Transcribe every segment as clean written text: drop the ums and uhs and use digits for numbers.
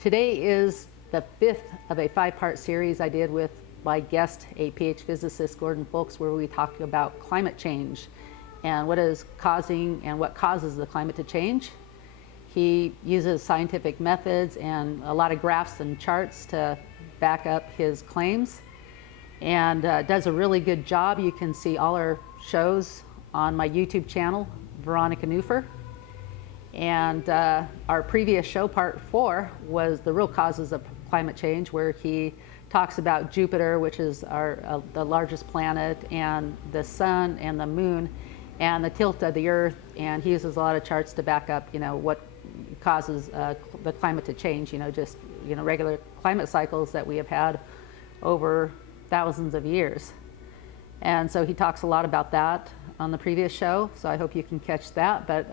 Today is the fifth of a five-part series I did with my guest, APH physicist Gordon Fulks, where we talk about climate change and what is causing and what causes the climate to change. He uses scientific methods and a lot of graphs and charts to back up his claims, and does a really good job. You can see all our shows on my YouTube channel, Veronica Newfer. And our previous show, part 4, was the real causes of climate change, where he talks about Jupiter, which is the largest planet, and the sun and the moon, and the tilt of the Earth. And he uses a lot of charts to back up, what causes the climate to change. Just regular climate cycles that we have had over thousands of years. And so he talks a lot about that on the previous show, so I hope you can catch that. But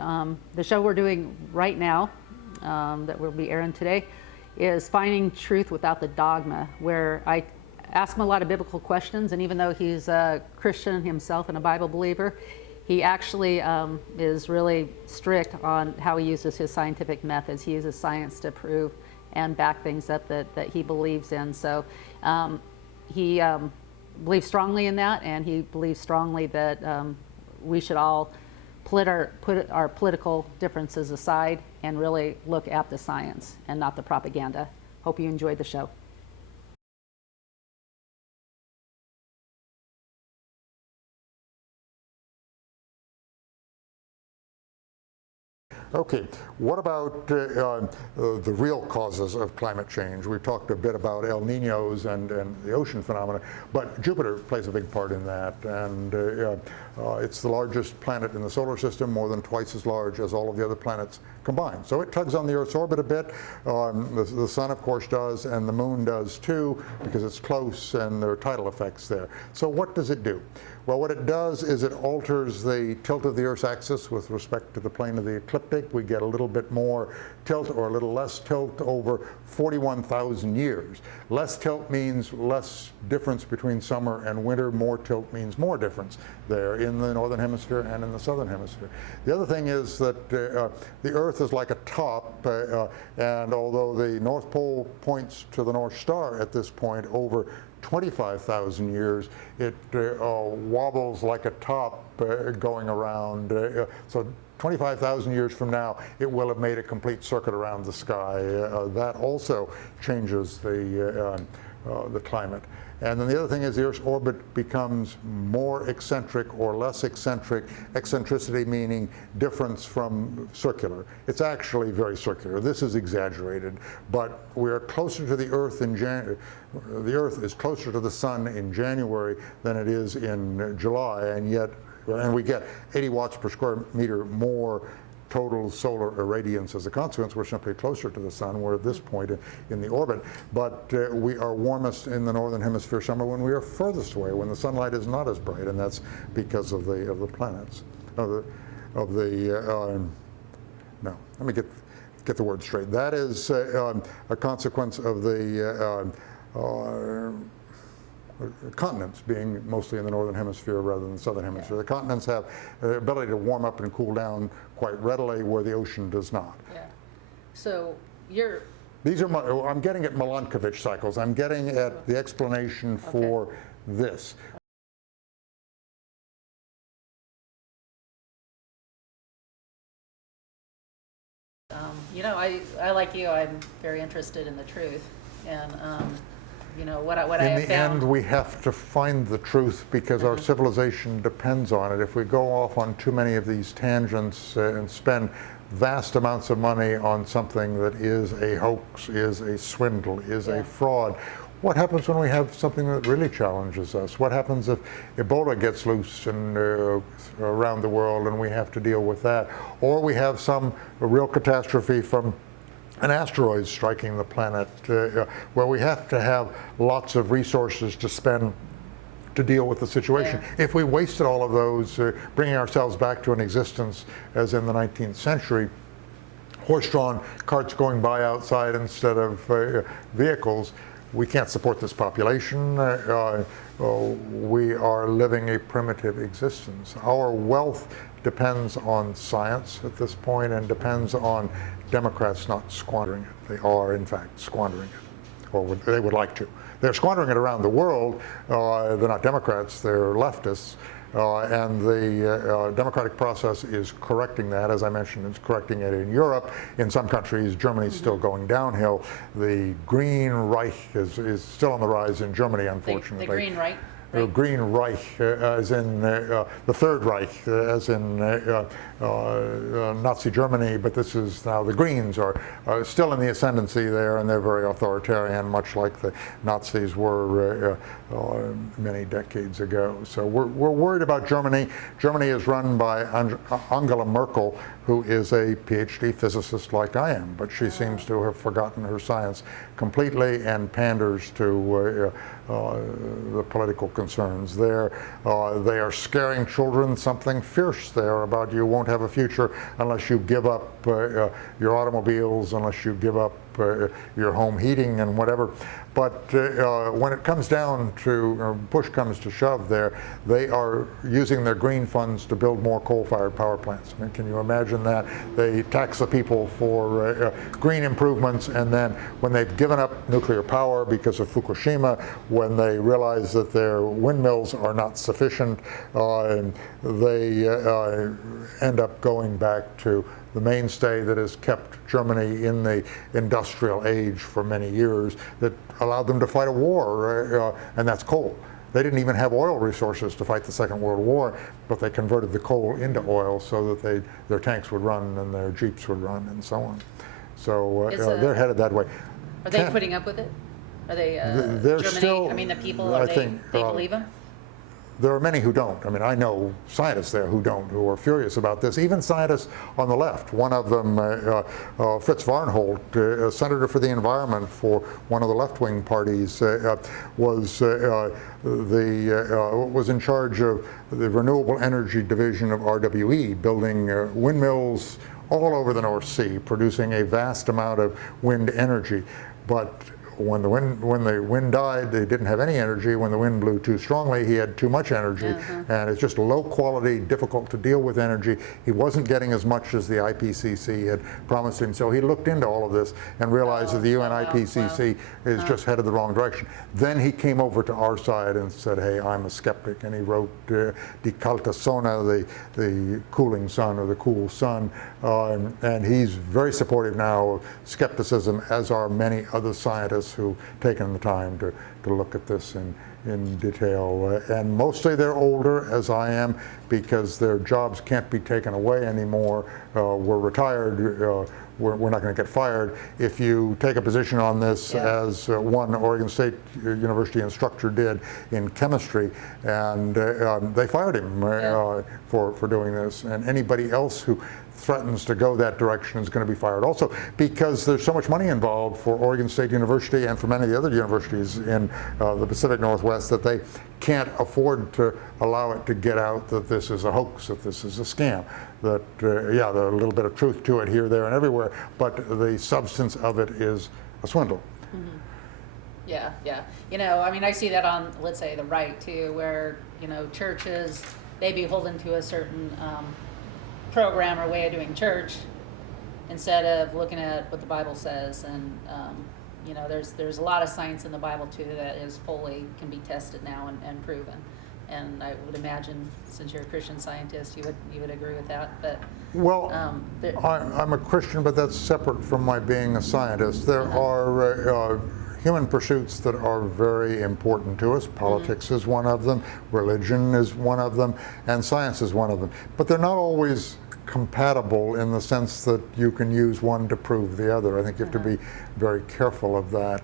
the show we're doing right now, that will be airing today, is Finding Truth Without the Dogma, where I ask him a lot of biblical questions, and even though he's a Christian himself and a Bible believer, he actually is really strict on how he uses his scientific methods. He uses science to prove and back things up that he believes in. So he believes strongly in that, and he believes strongly that we should all put our political differences aside and really look at the science and not the propaganda. Hope you enjoyed the show. Okay, what about the real causes of climate change? We talked a bit about El Niños and the ocean phenomena, but Jupiter plays a big part in that, and it's the largest planet in the solar system, more than twice as large as all of the other planets combined. So it tugs on the Earth's orbit a bit. The sun, of course, does, and the moon does too, because it's close and there are tidal effects there. So what does it do? Well, what it does is it alters the tilt of the Earth's axis with respect to the plane of the ecliptic. We get a little bit more tilt or a little less tilt over 41,000 years. Less tilt means less difference between summer and winter. More tilt means more difference there in the northern hemisphere and in the southern hemisphere. The other thing is that the Earth is like a top, and although the North Pole points to the North Star at this point over 25,000 years, it wobbles like a top going around. So 25,000 years from now, it will have made a complete circuit around the sky. That also changes the climate. And then the other thing is the Earth's orbit becomes more eccentric or less eccentric. Eccentricity meaning difference from circular. It's actually very circular. This is exaggerated, but we're closer to the Earth in January. The Earth is closer to the sun in January than it is in July, and we get 80 watts per square meter more total solar irradiance as a consequence. We're simply closer to the sun. We're at this point in the orbit, but we are warmest in the northern hemisphere summer when we are furthest away, when the sunlight is not as bright, and that's because of the planets, no, let me get the word straight. That is a consequence of the continents being mostly in the northern hemisphere rather than the southern hemisphere. The continents have the ability to warm up and cool down quite readily, where the ocean does not. Yeah. So I'm getting at Milankovitch cycles. I'm getting at the explanation for this. I like you, I'm very interested in the truth, and what I have found. In the end, we have to find the truth because our civilization depends on it. If we go off on too many of these tangents and spend vast amounts of money on something that is a hoax, is a swindle, is a fraud, what happens when we have something that really challenges us? What happens if Ebola gets loose around the world and we have to deal with that? Or we have some real catastrophe from an asteroid striking the planet, where we have to have lots of resources to spend to deal with the situation. If we wasted all of those, bringing ourselves back to an existence as in the 19th century, horse-drawn carts going by outside instead of vehicles, we can't support this population. We are living a primitive existence. Our wealth depends on science at this point and depends on Democrats not squandering it. They are, in fact, squandering it, or they would like to. They're squandering it around the world. They're not Democrats, they're leftists. And the democratic process is correcting that. As I mentioned, it's correcting it in Europe. In some countries, Germany's still going downhill. The Green Reich is still on the rise in Germany, unfortunately. The Green Reich? Green Reich, as in the Third Reich, as in Nazi Germany, but this is now the Greens are still in the ascendancy there, and they're very authoritarian, much like the Nazis were many decades ago. So we're worried about Germany. Germany is run by Angela Merkel, who is a PhD physicist like I am, but she seems to have forgotten her science completely and panders to the political concerns there. They are scaring children something fierce there about you won't have a future unless you give up your automobiles, unless you give up your home heating and whatever. But when it comes down to, push comes to shove there, they are using their green funds to build more coal-fired power plants. I mean, can you imagine that? They tax the people for green improvements, and then when they've given up nuclear power because of Fukushima, when they realize that their windmills are not sufficient, they end up going back to the mainstay that has kept Germany in the industrial age for many years, that allowed them to fight a war, and that's coal. They didn't even have oil resources to fight the Second World War, but they converted the coal into oil so that their tanks would run and their jeeps would run and so on. So they're headed that way. Are they putting up with it? Are they, they're Germany, still, I mean, the people, are they believe them? There are many who don't. I mean, I know scientists there who don't, who are furious about this. Even scientists on the left. One of them, Fritz Varnholt, a senator for the environment for one of the left-wing parties, was in charge of the renewable energy division of RWE, building windmills all over the North Sea, producing a vast amount of wind energy. But when the wind died, they didn't have any energy. When the wind blew too strongly, he had too much energy, and it's just low quality, difficult to deal with energy. He wasn't getting as much as the IPCC had promised him, so he looked into all of this and realized that the UN IPCC is just headed the wrong direction. Then he came over to our side and said, hey, I'm a skeptic, and he wrote Die kalte Sonne, the cooling sun, or the cool sun, and he's very supportive now of skepticism, as are many other scientists who've taken the time to look at this in detail. And mostly they're older, as I am, because their jobs can't be taken away anymore. We're retired. We're not going to get fired. If you take a position on this, as one Oregon State University instructor did in chemistry, and they fired him for doing this. And anybody else who threatens to go that direction is going to be fired also, because there's so much money involved for Oregon State University and for many of the other universities in the Pacific Northwest that they can't afford to allow it to get out that this is a hoax, that this is a scam, that there's a little bit of truth to it here, there, and everywhere, but the substance of it is a swindle. Yeah. You know, I mean, I see that on, let's say, the right too, where, you know, churches, they beholden to a certain program or way of doing church instead of looking at what the Bible says. And you know, there's a lot of science in the Bible too that is can be tested now and proven. And I would imagine, since you're a Christian scientist, you would agree with that. But well, I'm a Christian, but that's separate from my being a scientist. There are human pursuits that are very important to us. Politics is one of them, religion is one of them, and science is one of them. But they're not always compatible in the sense that you can use one to prove the other. I think you have to be very careful of that.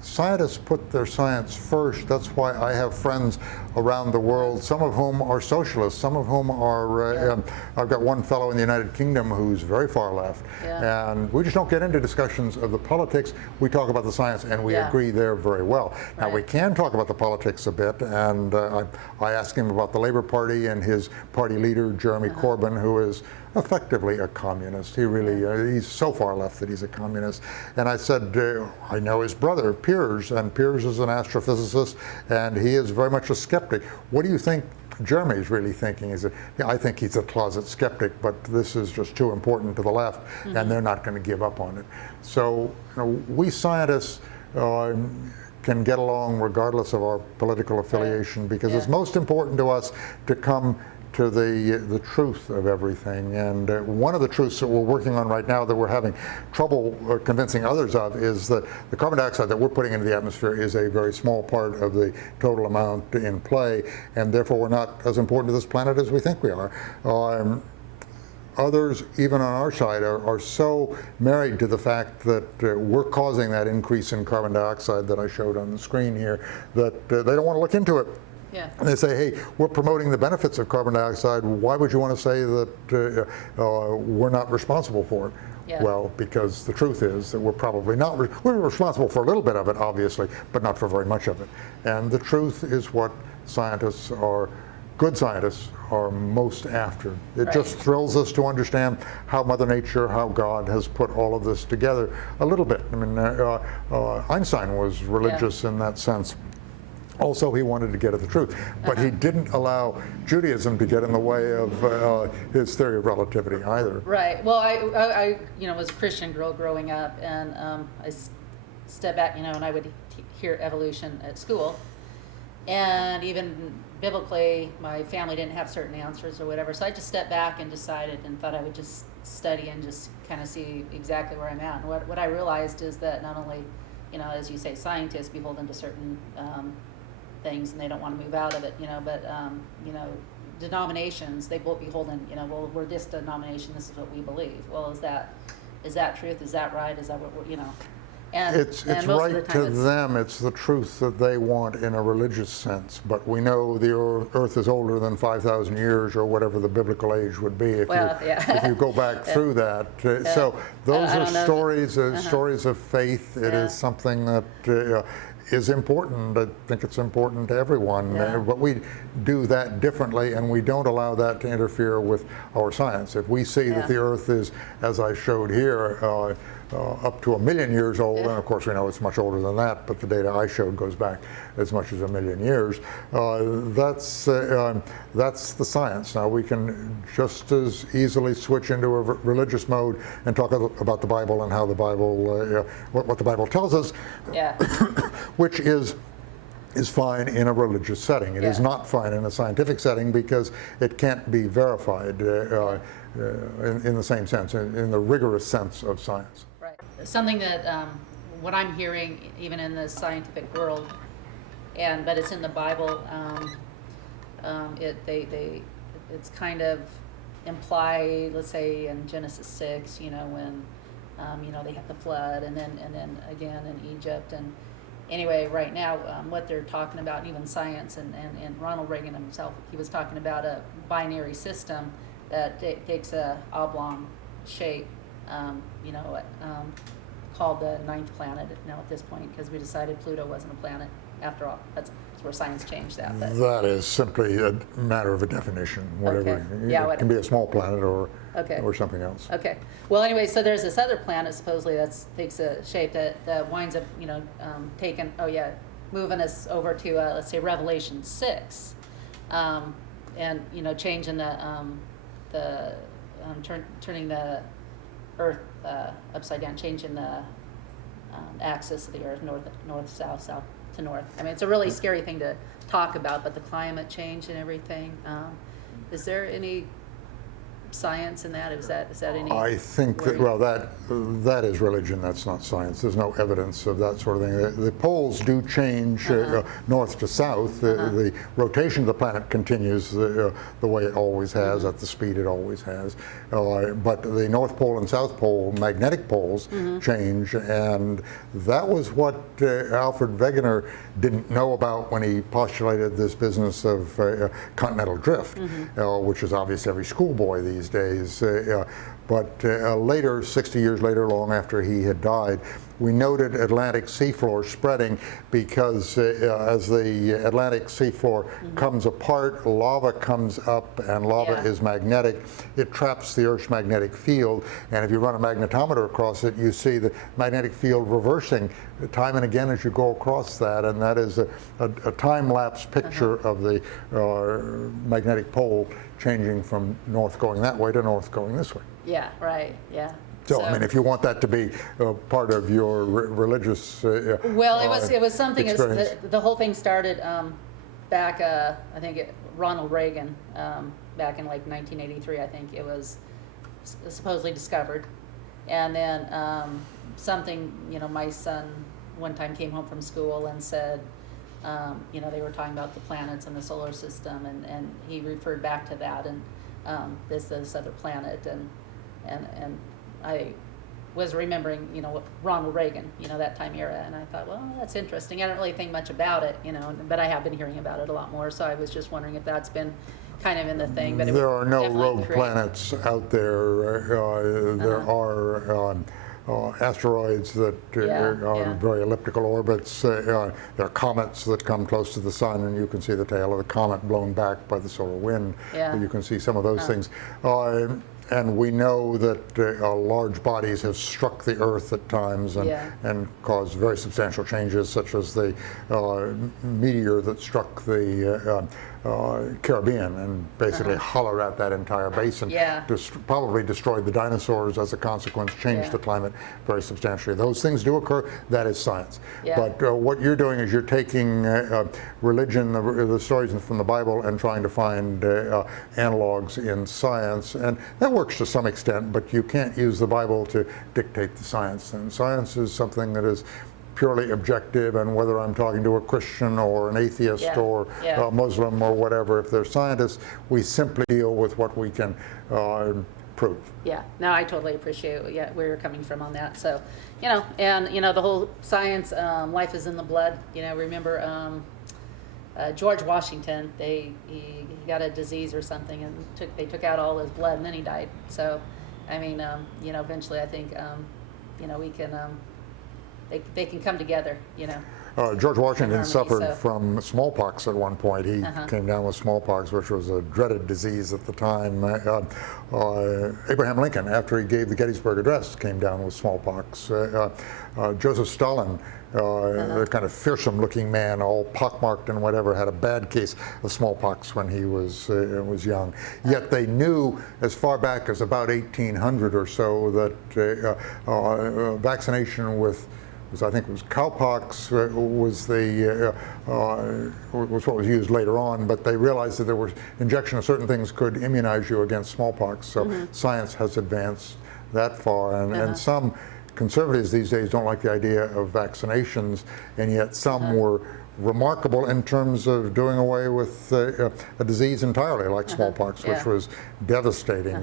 Scientists put their science first. That's why I have friends around the world, some of whom are socialists, some of whom are, I've got one fellow in the United Kingdom who's very far left, and we just don't get into discussions of the politics. We talk about the science, and we agree there very well. Now, we can talk about the politics a bit, and I asked him about the Labour Party and his party leader, Jeremy Corbyn, who is effectively a communist. He really, he's so far left that he's a communist. And I said, I know his brother, Piers, and Piers is an astrophysicist, and he is very much a skeptic. What do you think Jeremy's really thinking is that, I think he's a closet skeptic, but this is just too important to the left, and they're not going to give up on it. So we scientists can get along regardless of our political affiliation, because it's most important to us to come to the truth of everything. And one of the truths that we're working on right now that we're having trouble convincing others of is that the carbon dioxide that we're putting into the atmosphere is a very small part of the total amount in play, and therefore we're not as important to this planet as we think we are. Others, even on our side, are so married to the fact that we're causing that increase in carbon dioxide that I showed on the screen here, that they don't want to look into it. Yeah. And they say, hey, we're promoting the benefits of carbon dioxide. Why would you want to say that we're not responsible for it? Yeah. Well, because the truth is that we're probably not. We're responsible for a little bit of it, obviously, but not for very much of it. And the truth is what scientists are, good scientists, are most after. It just thrills us to understand how Mother Nature, how God has put all of this together a little bit. I mean, Einstein was religious in that sense. Also, he wanted to get at the truth, but he didn't allow Judaism to get in the way of his theory of relativity either. Right. Well, I was a Christian girl growing up, and I stepped back, and I would hear evolution at school, and even biblically, my family didn't have certain answers or whatever, so I just stepped back and decided and thought I would just study and just kind of see exactly where I'm at. And what I realized is that not only, as you say, scientists beholden to certain things and they don't want to move out of it, but denominations, they both beholden, well, we're this denomination, this is what we believe. Well, is that truth? Is that right? Is that what we're, And it's right to them. It's the truth that they want in a religious sense. But we know the Earth is older than 5,000 years, or whatever the biblical age would be if you go back through that. So those are stories, stories of faith. It is something that is important. I think it's important to everyone. But we do that differently, and we don't allow that to interfere with our science. If we see that the Earth is, as I showed here, up to 1 million years old, and of course we know it's much older than that, but the data I showed goes back as much as 1 million years. That's the science. Now we can just as easily switch into a religious mode and talk about the Bible and how the Bible, what the Bible tells us, which is fine in a religious setting. It is not fine in a scientific setting because it can't be verified in the same sense, in the rigorous sense of science. Right. Something that what I'm hearing, even in the scientific world, but it's in the Bible. It's kind of implied. Let's say in Genesis 6, when they have the flood, and then again in Egypt, and anyway, right now, what they're talking about, even science, and Ronald Reagan himself, he was talking about a binary system that takes a oblong shape, called the 9th planet now at this point, because we decided Pluto wasn't a planet after all. That's where science changed that. But that is simply a matter of a definition. Whatever. It can be a small planet or something else. Okay. Well, anyway, so there's this other planet supposedly that takes a shape that winds up, moving us over to let's say Revelation 6, and changing turning the Earth upside down, changing the axis of the Earth, north, south, south to north. I mean, it's a really scary thing to talk about, but the climate change and everything. Is there any science in that? Is that any? I think that is religion. That's not science. There's no evidence of that sort of thing. The poles do change north to south. The rotation of the planet continues the way it always has, at the speed it always has. But the North Pole and South Pole magnetic poles change, and that was what Alfred Wegener didn't know about when he postulated this business of continental drift, which is obvious every schoolboy these days. But later, 60 years later, long after he had died, we noted Atlantic seafloor spreading because as the Atlantic seafloor comes apart, lava comes up, and lava is magnetic. It traps the Earth's magnetic field, and if you run a magnetometer across it, you see the magnetic field reversing time and again as you go across that, and that is a time-lapse picture of the magnetic pole changing from north going that way to north going this way. Yeah, right, yeah. So, I mean, if you want that to be part of your religious well, it was something. The whole thing started back, I think, Ronald Reagan, back in like 1983. I think it was supposedly discovered, and then something. You know, my son one time came home from school and said, you know, they were talking about the planets and the solar system, and he referred back to that and this other planet, and I was remembering, you know, Ronald Reagan, you know, that time era, and I thought, well, that's interesting. I don't really think much about it, you know, but I have been hearing about it a lot more, so I was just wondering if that's been kind of in the thing. But there are no rogue planets out there. There are asteroids that are on very elliptical orbits. There are comets that come close to the sun, and you can see the tail of the comet blown back by the solar wind. You can see some of those things. And we know that large bodies have struck the Earth at times and caused very substantial changes, such as the meteor that struck the Caribbean and basically hollowed out that entire basin. Probably destroyed the dinosaurs as a consequence, changed the climate very substantially. Those things do occur. That is science. But what you're doing is you're taking religion, the stories from the Bible, and trying to find analogs in science. And that works to some extent, but you can't use the Bible to dictate the science. And science is something that is purely objective, and whether I'm talking to a Christian or an atheist or a Muslim or whatever, if they're scientists, we simply deal with what we can prove. Yeah, no, I totally appreciate where you're coming from on that. So, you know, and you know, the whole science, life is in the blood. You know, remember George Washington? He got a disease or something, and they took out all his blood, and then he died. So, I mean, you know, eventually, I think, you know, we can. They can come together, you know. George Washington suffered from smallpox at one point. He came down with smallpox, which was a dreaded disease at the time. Abraham Lincoln, after he gave the Gettysburg Address, came down with smallpox. Joseph Stalin, the kind of fearsome-looking man, all pockmarked and whatever, had a bad case of smallpox when he was young. Yet they knew as far back as about 1800 or so that vaccination with I think it was cowpox was what was used later on, but they realized that there was injection of certain things could immunize you against smallpox. So science has advanced that far, and some conservatives these days don't like the idea of vaccinations, and yet some were remarkable in terms of doing away with a disease entirely, like smallpox, which was devastating.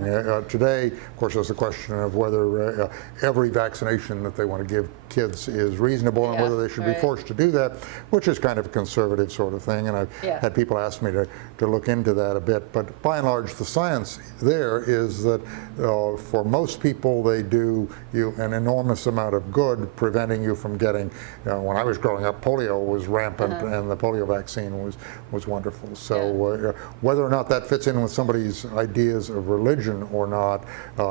Today, of course, there's the question of whether every vaccination that they want to give kids is reasonable and whether they should be forced to do that, which is kind of a conservative sort of thing. And I've had people ask me to look into that a bit. But by and large, the science there is that for most people, they do you an enormous amount of good, preventing you from getting, when I was growing up, polio was rampant, and the polio vaccine was wonderful. So whether or not that fits in with somebody's ideas of religion or not,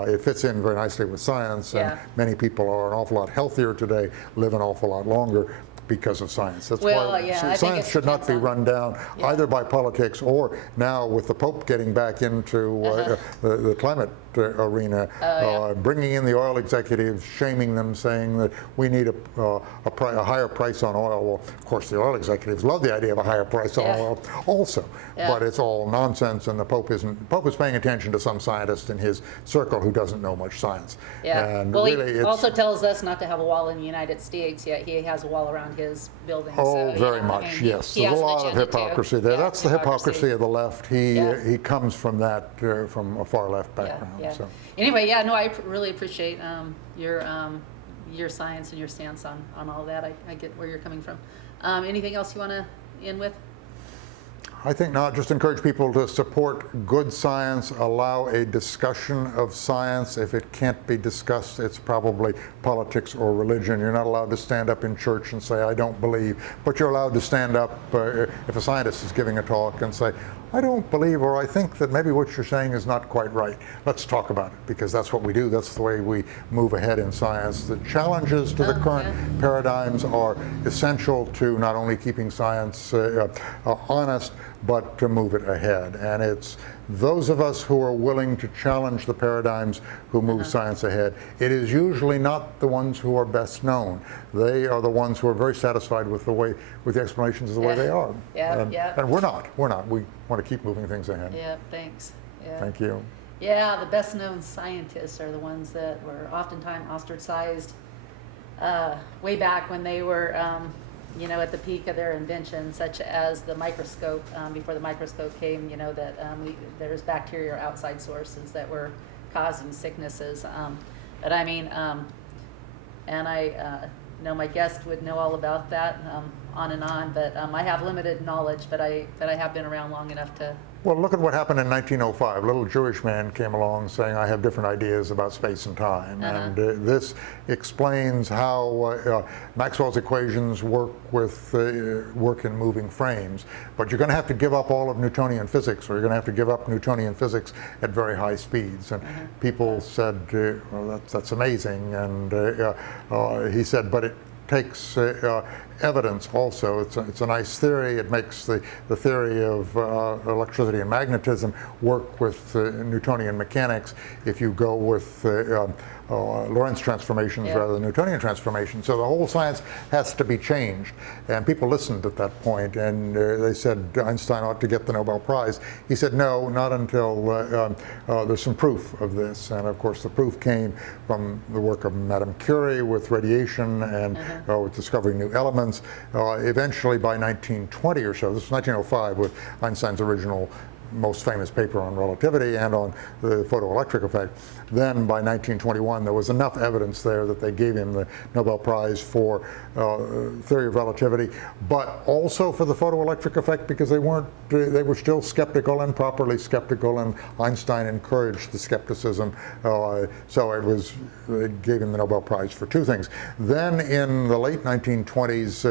it fits in very nicely with science, and many people are an awful lot healthier today, live an awful lot longer because of science. That's why science should not be run down either by politics or now with the Pope getting back into the climate arena, bringing in the oil executives, shaming them, saying that we need a higher price on oil. Well, of course, the oil executives love the idea of a higher price on oil also, but it's all nonsense, and the Pope isn't. The Pope is paying attention to some scientist in his circle who doesn't know much science. And well, really, he also tells us not to have a wall in the United States, yet he has a wall around his building. Oh, so, very much, yes. There's a lot of hypocrisy there. That's the hypocrisy of the left. He comes from that, from a far left background. So. Anyway, no, I really appreciate your science and your stance on all that. I get where you're coming from. Anything else you want to end with? I think not. Just encourage people to support good science, allow a discussion of science. If it can't be discussed, it's probably politics or religion. You're not allowed to stand up in church and say, I don't believe, but you're allowed to stand up if a scientist is giving a talk and say, I don't believe, or I think that maybe what you're saying is not quite right. Let's talk about it, because that's what we do. That's the way we move ahead in science. The challenges to the current paradigms are essential to not only keeping science honest, but to move it ahead. And it's those of us who are willing to challenge the paradigms who move science ahead. It is usually not the ones who are best known. They are the ones who are very satisfied with the explanations of the way they are. And we're not. We want to keep moving things ahead. Yeah, thanks. Yeah. Thank you. Yeah, the best known scientists are the ones that were oftentimes ostracized way back when they were at the peak of their invention, such as the microscope. Before the microscope came, that there's bacteria or outside sources that were causing sicknesses. But I mean, and I know my guest would know all about that, on and on. But I have limited knowledge, but I have been around long enough to. Well, look at what happened in 1905. A little Jewish man came along saying, I have different ideas about space and time. And this explains how Maxwell's equations work in moving frames. But you're going to have to give up all of Newtonian physics, or you're going to have to give up Newtonian physics at very high speeds. And people said, well, that's amazing. And he said, but it takes evidence also. It's a nice theory. It makes the theory of electricity and magnetism work with Newtonian mechanics if you go with Lorentz transformations rather than Newtonian transformations. So the whole science has to be changed. And people listened at that point, and they said Einstein ought to get the Nobel Prize. He said no, not until there's some proof of this. And of course the proof came from the work of Madame Curie with radiation and with discovering new elements. Eventually by 1920 or so, this was 1905 with Einstein's original most famous paper on relativity and on the photoelectric effect. Then by 1921 there was enough evidence there that they gave him the Nobel Prize for theory of relativity, but also for the photoelectric effect, because they were still skeptical, and properly skeptical, and Einstein encouraged the skepticism. So they gave him the Nobel Prize for two things. Then in the late 1920s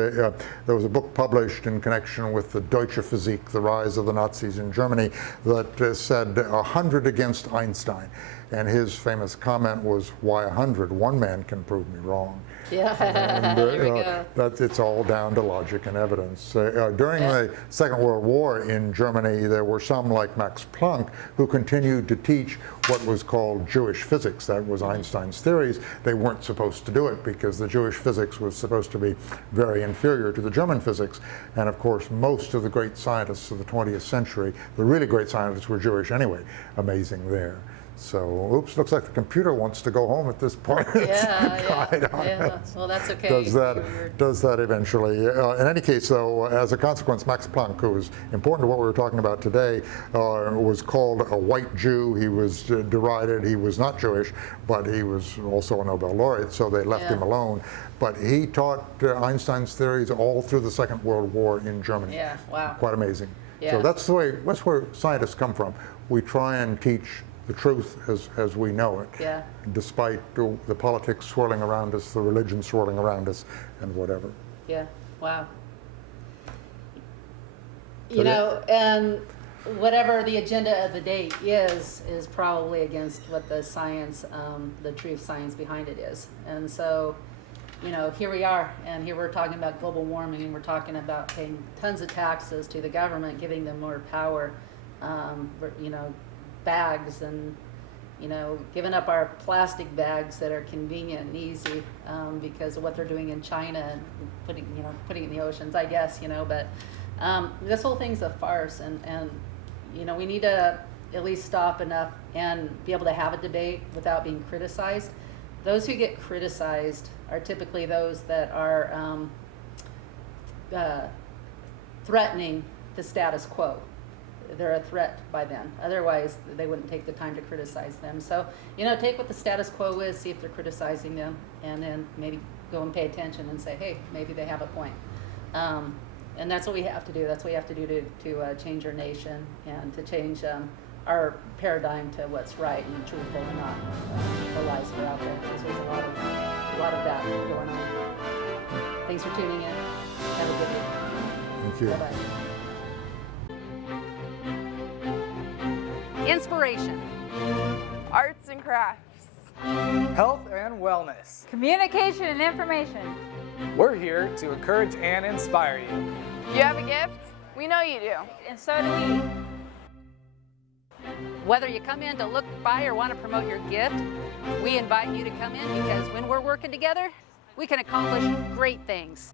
there was a book published in connection with the Deutsche Physik, the rise of the Nazis in Germany, that said 100 against Einstein. And his famous comment was, why 100? One man can prove me wrong. Yeah, and, there we go. It's all down to logic and evidence. During the Second World War in Germany, there were some like Max Planck who continued to teach what was called Jewish physics. That was Einstein's theories. They weren't supposed to do it because the Jewish physics was supposed to be very inferior to the German physics. And of course, most of the great scientists of the 20th century, the really great scientists, were Jewish anyway. Amazing there. So, oops, looks like the computer wants to go home at this point. Yeah. Well, that's okay. Does that eventually. In any case, though, as a consequence, Max Planck, who was important to what we were talking about today, was called a white Jew. He was derided. He was not Jewish, but he was also a Nobel laureate, so they left him alone. But he taught Einstein's theories all through the Second World War in Germany. Yeah, wow. Quite amazing. Yeah. So that's where scientists come from. We try and teach the truth as we know it, despite the politics swirling around us, the religion swirling around us, and whatever. Yeah, wow. And whatever the agenda of the day is probably against what the science, the truth science behind it is. And so, here we are, and here we're talking about global warming, and we're talking about paying tons of taxes to the government, giving them more power, bags, and giving up our plastic bags that are convenient and easy because of what they're doing in China and putting it in the oceans, I guess, but this whole thing's a farce, and we need to at least stop enough and be able to have a debate without being criticized. Those who get criticized are typically those that are threatening the status quo. They're a threat by then. Otherwise, they wouldn't take the time to criticize them. So, take what the status quo is, see if they're criticizing them, and then maybe go and pay attention and say, hey, maybe they have a point. And that's what we have to do. That's what we have to do to change our nation and to change our paradigm to what's right and truthful and not the lies that are out there. Because there's a lot of that going on. Thanks for tuning in. Have a good week. Thank you. Bye-bye. Inspiration. Arts and crafts. Health and wellness. Communication and information. We're here to encourage and inspire you. You have a gift? We know you do. And so do we. Whether you come in to look by or want to promote your gift, we invite you to come in because when we're working together, we can accomplish great things.